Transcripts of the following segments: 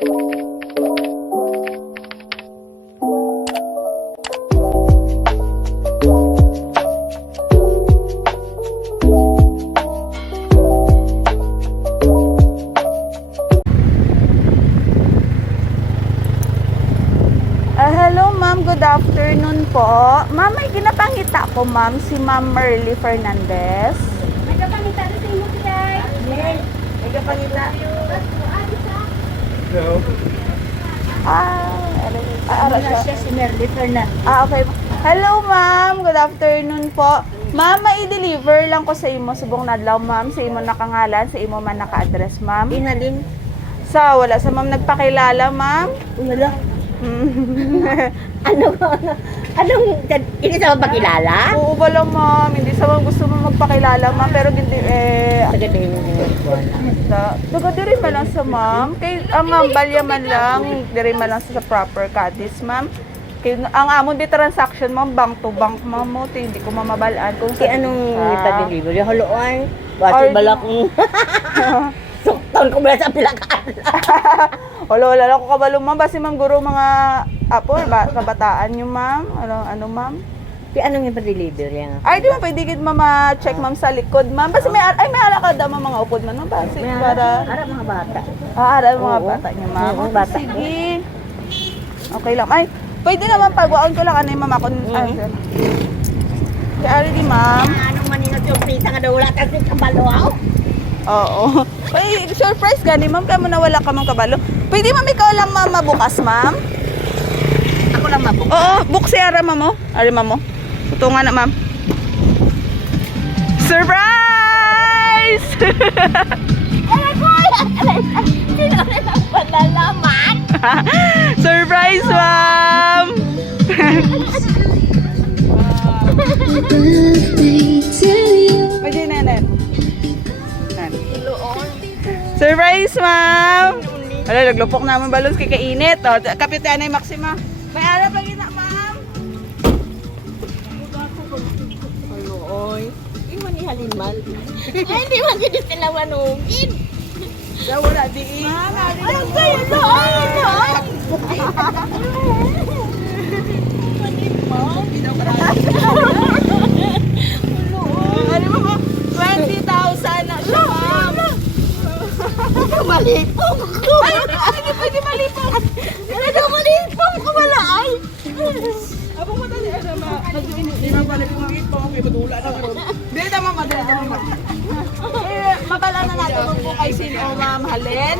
Hello ma'am, good afternoon po. Ma'am, may ginapangita ko ma'am, si Ma'am Merly Fernandez. May kapangita na sa inyo kaya. May kapangita. No. Ara siya. Si Merly Fernandez. Okay. Hello ma'am, good afternoon po. Ma'am, mai-deliver lang ko sa imo subong nadlaw ma'am, sa imo nakangalan, sa imo man naka-address ma'am. Inalin. Wala sa ma'am nagpakilala ma'am. Wala. Anong, hindi sa magpakilala? Oo ba lang ma'am, hindi sa ma'am gusto mo magpakilala ma'am, pero hindi Daga diri man lang sa ma'am. Kay ang balya man lang, diri man lang sa proper cottage ma'am. Kay ang amon di transaction ma'am, bank to bank ma'am mo, hindi ko mamabalaan kung Si anong ipa-deliver? Yung haloan? Or- Bati balak kong sukton ko ba sa pilakaan? wala lang ko kabalo ma'am, basi ma'am guro mga apo kabataan yung ma'am. Ano ma'am? Si anong ipa-deliver yan? Ay, di mo pwede gid mama check ma'am sa likod ma'am. Basi may ala ka daw mga upod man ma'am basi para Para mga bata. ara mga Oo. bata niya ma'am. Oo, bata. Sige. Okay lang. Ay, pwede naman pagwaon ko lang ano yung mama ko. Si Ari di ma'am. Anong maninot yung pita nga daw wala kasi kabalo? Oo. Ay, surprise gani ma'am, kaya mo nawala ka mong kabalo. Pwede ma'am ikaw lang ma'am mabukas ma'am. Ako lang mabuk. Oo, buksi ara ma'am mo. Ari ma'am mo. Tutungan na ma'am. Surprise! Sino rin ang panalaman? Surprise ma'am! Pwede na yan. Surprise ma'am! Wala, naglupok naman balons kay kainit. O, Kapitana yung Maxima. May ara pa gina ma'am? Oy. Hindi man ihalin man. Hindi man dito sila manugin. Wala di. Anong kayo doon? Ano mo ma'am? 20,000 na siya ma'am. Malipong ko. Hindi pwede malipong. Ano malipong ko malay? Abang mo tali ano ma. Hindi na pala kung ipong kay madula na karon. Dili ta ma'am, dili ta ma'am. Mabala na natin kung po kay sino ma'am Halen.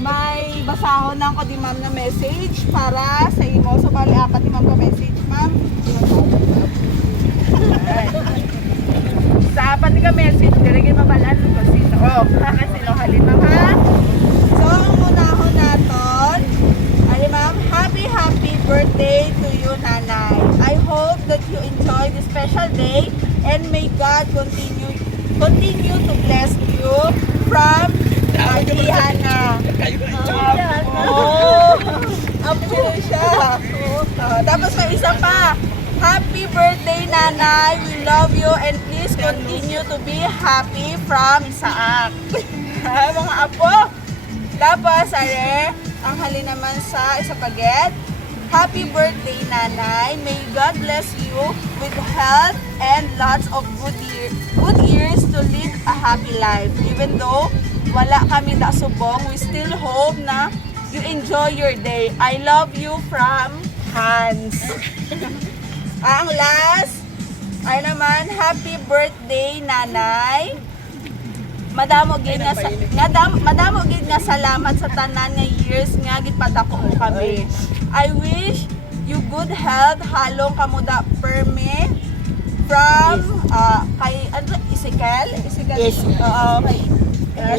May basahon ng ko di ma'am na message para sa imo. So bali apat ni ma'am ka message ma'am. Sa apat ni ka message, dili kay mabalaan ko sino. Oh, kasi no Halen ma'am ha. So ang unahon naton ay ma'am, happy birthday to you nanay. I hope that you enjoy this special day and may God continue to bless you from Diana. Oh, apo siya. Tapos may isa pa. Happy birthday nanay. We love you and please continue to be happy from Isaac. Mga apo. Tapos ang hali naman sa isa paget. Happy birthday nanay. May God bless you with health and lots of good years to live a happy life. Even though wala kami da subong, we still hope na you enjoy your day. I love you from Hans. Ang last ay naman, happy birthday nanay. Madamo gid nga salamat sa tanan nga years nga gipadako mo kami. I wish you good health, halong kamuda perme from kay Ezekiel. Yes. Okay.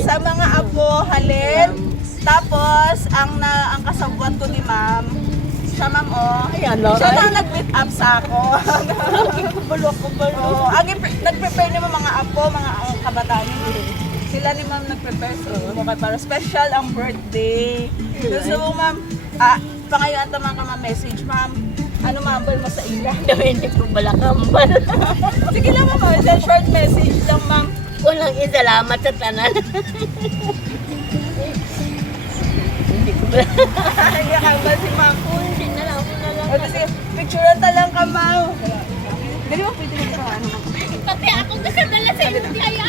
Sa mga apo Halen. Tapos ang kasabwat ko ni ma'am. Sa ma'am Ayan, siya na nag-meet up sa ako. Kubulo. Nag-prepare ni mga apo, mga kabataan niyo. Sila ni ma'am nag-prepare sa mga para special ang birthday. So ma'am, pangayon ata mga message ma'am. Ano mambal mo sa ila? Hindi ko balakambal. Sige lang ma'am, send short message lang ma'am. Walang isalamat sa tanan. Hindi ko Kaya ka ba si Ma'am? Hindi na lang, na lang. O, sige, picturean ta lang ka, Ma'am. Dali mo, pwede mo sa ano. Pati ako gusto dala sa inyo, kaya.